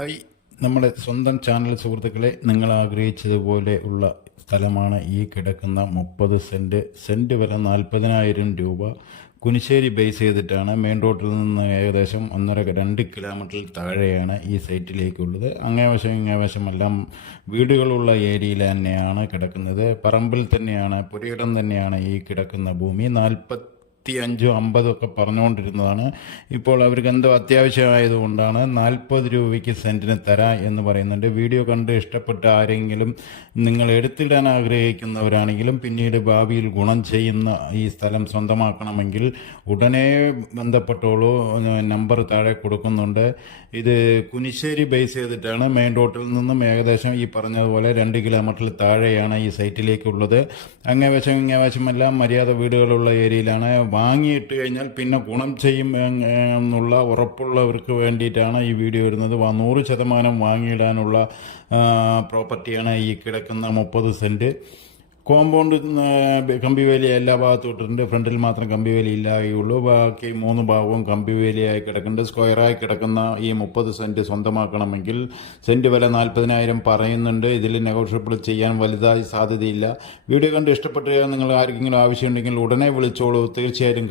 Hi, നമ്മുടെ സ്വന്തം channel സുഹൃത്തുക്കളെ, നിങ്ങൾ ആഗ്രഹിച്ചതുപോലെ ഉള്ള സ്ഥലമാണ് ഈ കിടക്കുന്ന 30 സെൻറ്റ് വില 40,000 രൂപ. കുനിശ്ശേരി ബേസ് ചെയ്തിട്ടാണ്. മെയിൻ റോഡിൽ നിന്ന് ഏകദേശം 1.5-2 കിലോമീറ്ററിൽ താഴെയാണ് ഈ സൈറ്റിലേക്കുള്ളത്. അങ്ങേവശം ഇങ്ങേവശം എല്ലാം വീടുകളുള്ള ഏരിയയിൽ തന്നെയാണ് കിടക്കുന്നത്. പറമ്പിൽ തന്നെയാണ്, പുരയിടം തന്നെയാണ് ഈ കിടക്കുന്ന ഭൂമി. 45-50 ഒക്കെ പറഞ്ഞുകൊണ്ടിരുന്നതാണ്. ഇപ്പോൾ അവർക്ക് എന്തോ അത്യാവശ്യമായതുകൊണ്ടാണ് 40 രൂപയ്ക്ക് സെൻറ്റിന് തരാം എന്ന് പറയുന്നുണ്ട്. വീഡിയോ കണ്ട് ഇഷ്ടപ്പെട്ട ആരെങ്കിലും നിങ്ങൾ എടുത്തിടാൻ ആഗ്രഹിക്കുന്നവരാണെങ്കിലും പിന്നീട് ഭാവിയിൽ ഗുണം ചെയ്യുന്ന ഈ സ്ഥലം സ്വന്തമാക്കണമെങ്കിൽ ഉടനെ ബന്ധപ്പെട്ടോളൂ. നമ്പർ താഴെ കൊടുക്കുന്നുണ്ട്. ഇത് കുനിശ്ശേരി ബേസ് ചെയ്തിട്ടാണ്. മെയിൻ റോഡിൽ നിന്നും ഏകദേശം ഈ പറഞ്ഞതുപോലെ 2 കിലോമീറ്ററിൽ താഴെയാണ് ഈ സൈറ്റിലേക്കുള്ളത്. അങ്ങേവശം ഇങ്ങേവശം എല്ലാം മര്യാദ വീടുകളുള്ള ഏരിയയിലാണ്. വാങ്ങിയിട്ട് കഴിഞ്ഞാൽ പിന്നെ ഗുണം ചെയ്യും എന്നുള്ള ഉറപ്പുള്ളവർക്ക് വേണ്ടിയിട്ടാണ് ഈ വീഡിയോ വരുന്നത്. 100% വാങ്ങിയിടാനുള്ള പ്രോപ്പർട്ടിയാണ് ഈ കിടക്കുന്ന 30 സെൻറ്റ്. കോമ്പൗണ്ട് കമ്പിവേലി എല്ലാ ഭാഗത്തും ഇട്ടിട്ടുണ്ട്. ഫ്രണ്ടിൽ മാത്രം കമ്പിവേലി ഇല്ലായുള്ളൂ. ബാക്കി 3 ഭാഗവും കമ്പിവേലിയായി കിടക്കുന്നുണ്ട്. സ്ക്വയറായി കിടക്കുന്ന ഈ 30 സെൻറ്റ് സ്വന്തമാക്കണമെങ്കിൽ സെൻറ്റ് വില 40,000 പറയുന്നുണ്ട്. ഇതിൽ നെഗോഷ്യബിൾ ചെയ്യാൻ വലുതായി സാധ്യതയില്ല. വീഡിയോ കണ്ട് ഇഷ്ടപ്പെട്ട് നിങ്ങൾ ആർക്കെങ്കിലും ആവശ്യമുണ്ടെങ്കിൽ ഉടനെ വിളിച്ചോളൂ. തീർച്ചയായിട്ടും